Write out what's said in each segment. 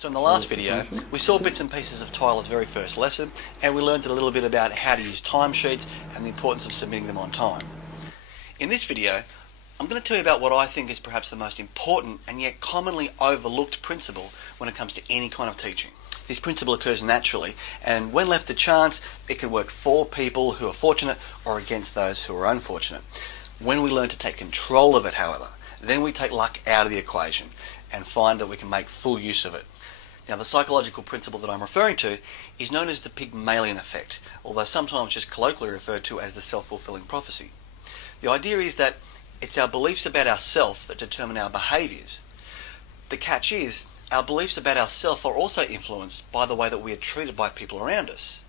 So in the last video, we saw bits and pieces of Tyler's very first lesson, and we learned a little bit about how to use timesheets and the importance of submitting them on time. In this video, I'm going to tell you about what I think is perhaps the most important and yet commonly overlooked principle when it comes to any kind of teaching. This principle occurs naturally, and when left to chance, it can work for people who are fortunate or against those who are unfortunate. When we learn to take control of it, however, then we take luck out of the equation and find that we can make full use of it. Now, the psychological principle that I'm referring to is known as the Pygmalion effect, although sometimes just colloquially referred to as the self-fulfilling prophecy. The idea is that it's our beliefs about ourselves that determine our behaviours. The catch is, our beliefs about ourselves are also influenced by the way that we are treated by people around us.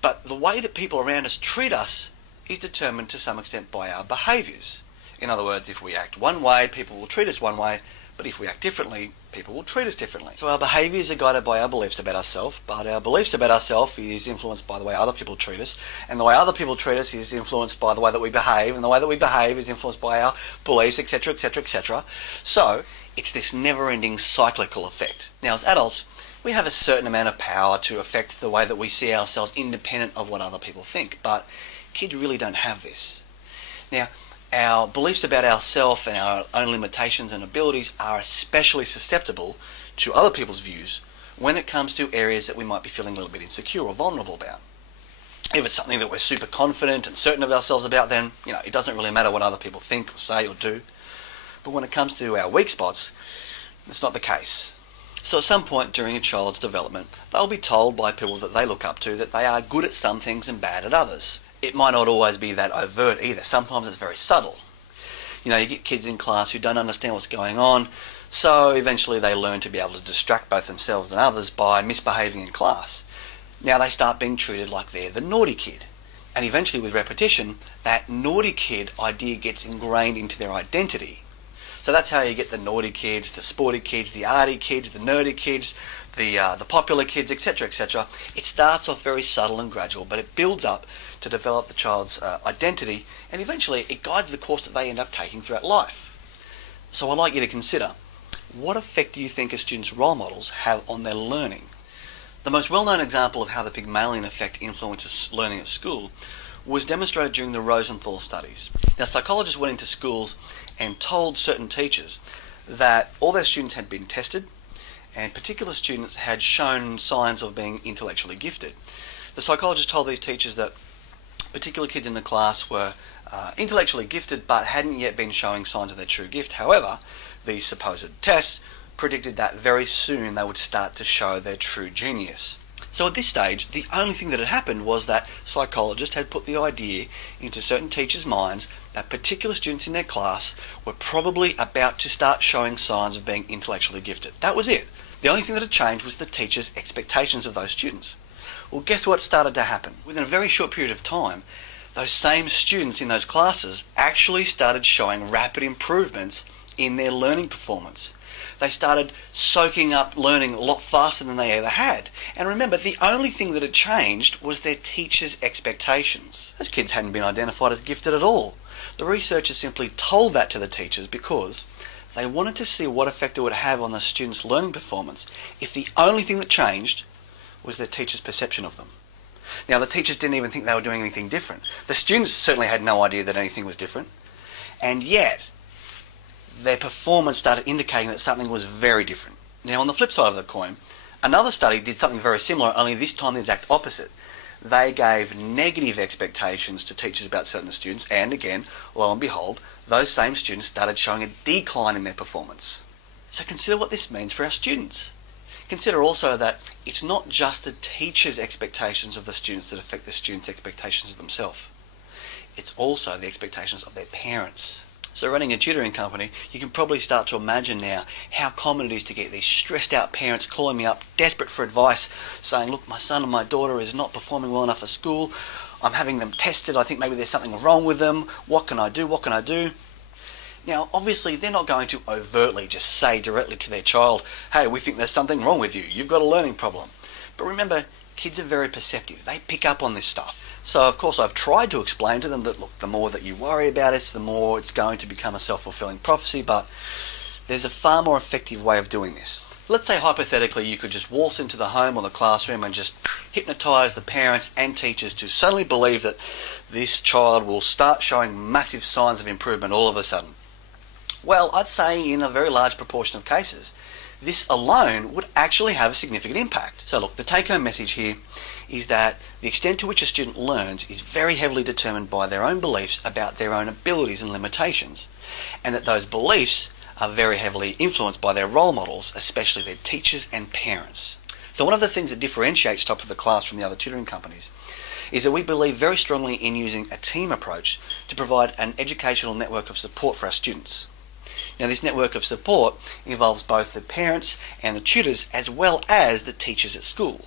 But the way that people around us treat us is determined to some extent by our behaviours. In other words, if we act one way, people will treat us one way, but if we act differently, people will treat us differently. So our behaviours are guided by our beliefs about ourselves, but our beliefs about ourselves is influenced by the way other people treat us, and the way other people treat us is influenced by the way that we behave, and the way that we behave is influenced by our beliefs, etc., etc., etc. So it's this never-ending cyclical effect. Now, as adults, we have a certain amount of power to affect the way that we see ourselves independent of what other people think, but kids really don't have this. Now, our beliefs about ourselves and our own limitations and abilities are especially susceptible to other people's views when it comes to areas that we might be feeling a little bit insecure or vulnerable about. If it's something that we're super confident and certain of ourselves about, then it doesn't really matter what other people think or say or do. But when it comes to our weak spots, it's not the case. So at some point during a child's development, they'll be told by people that they look up to that they are good at some things and bad at others. It might not always be that overt either. Sometimes it's very subtle. You get kids in class who don't understand what's going on, so eventually they learn to be able to distract both themselves and others by misbehaving in class. Now they start being treated like they're the naughty kid. And eventually, with repetition, that naughty kid idea gets ingrained into their identity. So that's how you get the naughty kids, the sporty kids, the arty kids, the nerdy kids, the popular kids, etc., etc. It starts off very subtle and gradual, but it builds up to develop the child's identity, and eventually it guides the course that they end up taking throughout life. So I'd like you to consider, what effect do you think a student's role models have on their learning? The most well-known example of how the Pygmalion effect influences learning at school was demonstrated during the Rosenthal studies. Now, psychologists went into schools and told certain teachers that all their students had been tested, and particular students had shown signs of being intellectually gifted. The psychologists told these teachers that particular kids in the class were intellectually gifted but hadn't yet been showing signs of their true gift. However, these supposed tests predicted that very soon they would start to show their true genius. So at this stage, the only thing that had happened was that psychologists had put the idea into certain teachers' minds that particular students in their class were probably about to start showing signs of being intellectually gifted. That was it. The only thing that had changed was the teachers' expectations of those students. Well, guess what started to happen? Within a very short period of time, those same students in those classes actually started showing rapid improvements in their learning performance. They started soaking up learning a lot faster than they ever had. And remember, the only thing that had changed was their teachers' expectations. Those kids hadn't been identified as gifted at all. The researchers simply told that to the teachers because they wanted to see what effect it would have on the students' learning performance if the only thing that changed was their teachers' perception of them. Now, the teachers didn't even think they were doing anything different. The students certainly had no idea that anything was different. And yet, their performance started indicating that something was very different. Now, on the flip side of the coin, another study did something very similar, only this time the exact opposite. They gave negative expectations to teachers about certain students, and again, lo and behold, those same students started showing a decline in their performance. So consider what this means for our students. Consider also that it's not just the teachers' expectations of the students that affect the students' expectations of themselves. It's also the expectations of their parents. So running a tutoring company, you can probably start to imagine now how common it is to get these stressed out parents calling me up, desperate for advice, saying, look, my son and my daughter is not performing well enough at school. I'm having them tested. I think maybe there's something wrong with them. What can I do? What can I do? Now, obviously, they're not going to overtly just say directly to their child, hey, we think there's something wrong with you. You've got a learning problem. But remember, kids are very perceptive. They pick up on this stuff. So, of course, I've tried to explain to them that, look, the more that you worry about it, the more it's going to become a self-fulfilling prophecy, but there's a far more effective way of doing this. Let's say hypothetically you could just waltz into the home or the classroom and just hypnotise the parents and teachers to suddenly believe that this child will start showing massive signs of improvement all of a sudden. Well, I'd say in a very large proportion of cases, this alone would actually have a significant impact. So look, the take-home message here is that the extent to which a student learns is very heavily determined by their own beliefs about their own abilities and limitations, and that those beliefs are very heavily influenced by their role models, especially their teachers and parents. So one of the things that differentiates Top of the Class from the other tutoring companies is that we believe very strongly in using a team approach to provide an educational network of support for our students. Now, this network of support involves both the parents and the tutors as well as the teachers at school.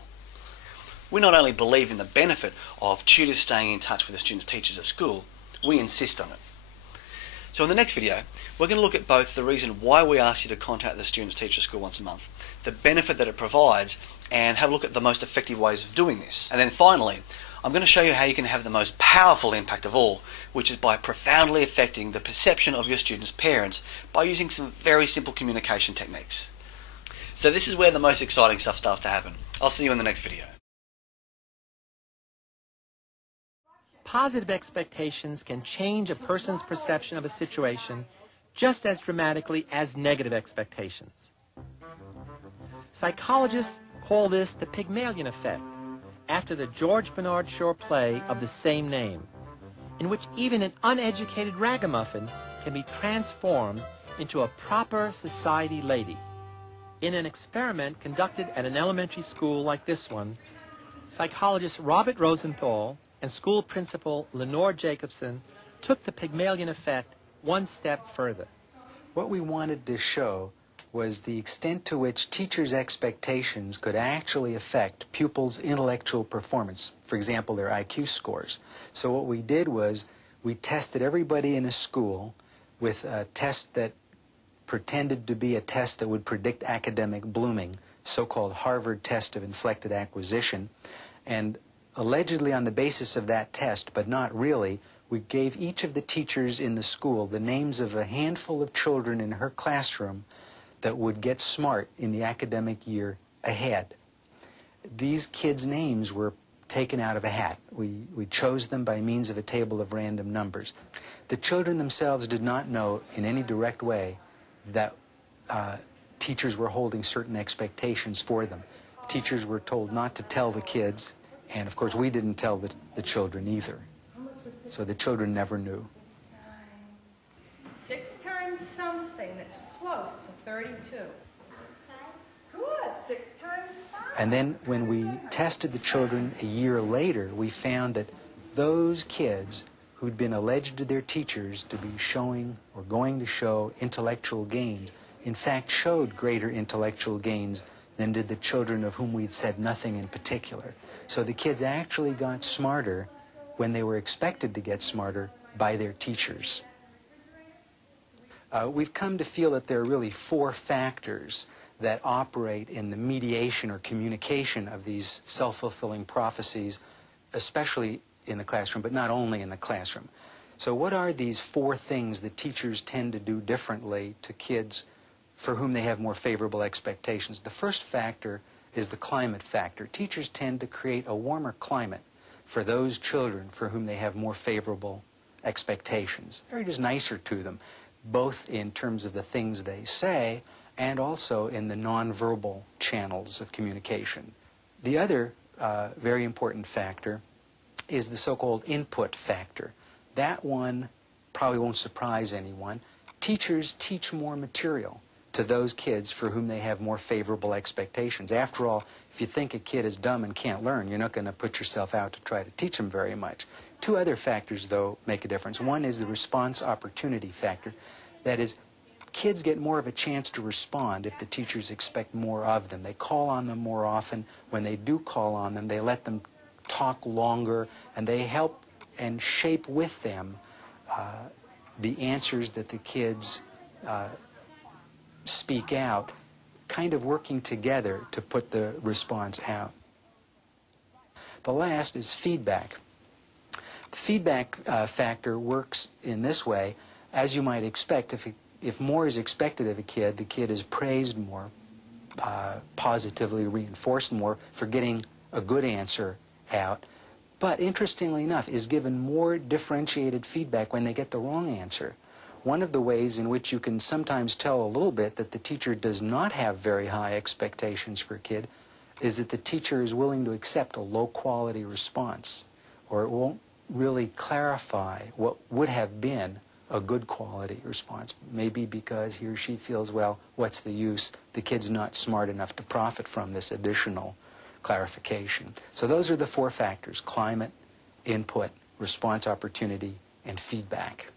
We not only believe in the benefit of tutors staying in touch with the students' teachers at school, we insist on it. So in the next video, we're going to look at both the reason why we ask you to contact the student's teacher at school once a month, the benefit that it provides, and have a look at the most effective ways of doing this. And then finally, I'm going to show you how you can have the most powerful impact of all, which is by profoundly affecting the perception of your students' parents by using some very simple communication techniques. So this is where the most exciting stuff starts to happen. I'll see you in the next video. Positive expectations can change a person's perception of a situation just as dramatically as negative expectations. Psychologists call this the Pygmalion effect, after the George Bernard Shaw play of the same name, in which even an uneducated ragamuffin can be transformed into a proper society lady. In an experiment conducted at an elementary school like this one, psychologist Robert Rosenthal and school principal Lenore Jacobson took the Pygmalion effect one step further. What we wanted to show was the extent to which teachers' expectations could actually affect pupils' intellectual performance, for example, their IQ scores. So what we did was we tested everybody in a school with a test that pretended to be a test that would predict academic blooming, so-called Harvard test of inflected acquisition, and allegedly on the basis of that test, but not really, we gave each of the teachers in the school the names of a handful of children in her classroom that would get smart in the academic year ahead. These kids' names were taken out of a hat. We chose them by means of a table of random numbers. The children themselves did not know in any direct way that teachers were holding certain expectations for them. Teachers were told not to tell the kids, and of course we didn't tell the children either. So the children never knew. 6 times something that's close to 32. Good. 6 times 5. And then when we tested the children a year later, we found that those kids who'd been alleged to their teachers to be showing or going to show intellectual gains, in fact showed greater intellectual gains than did the children of whom we'd said nothing in particular. So the kids actually got smarter when they were expected to get smarter by their teachers. We've come to feel that there are really 4 factors that operate in the mediation or communication of these self-fulfilling prophecies, especially in the classroom, but not only in the classroom. So what are these 4 things that teachers tend to do differently to kids for whom they have more favorable expectations? The first factor is the climate factor. Teachers tend to create a warmer climate for those children for whom they have more favorable expectations. They're just nicer to them, both in terms of the things they say and also in the nonverbal channels of communication. The other very important factor is the so-called input factor. That one probably won't surprise anyone. Teachers teach more material to those kids for whom they have more favorable expectations. After all, if you think a kid is dumb and can't learn, you're not going to put yourself out to try to teach them very much. 2 other factors, though, make a difference. One is the response opportunity factor. That is, kids get more of a chance to respond if the teachers expect more of them. They call on them more often. When they do call on them, they let them talk longer, and they help and shape with them the answers that the kids speak out, kind of working together to put the response out. The last is feedback. The feedback factor works in this way. As you might expect, if more is expected of a kid, the kid is praised more. positively reinforced more for getting a good answer out, but interestingly enough is given more differentiated feedback when they get the wrong answer. One of the ways in which you can sometimes tell a little bit that the teacher does not have very high expectations for a kid is that the teacher is willing to accept a low-quality response, or it won't really clarify what would have been a good quality response, maybe because he or she feels, well, what's the use? The kid's not smart enough to profit from this additional clarification. So those are the four factors: climate, input, response opportunity, and feedback.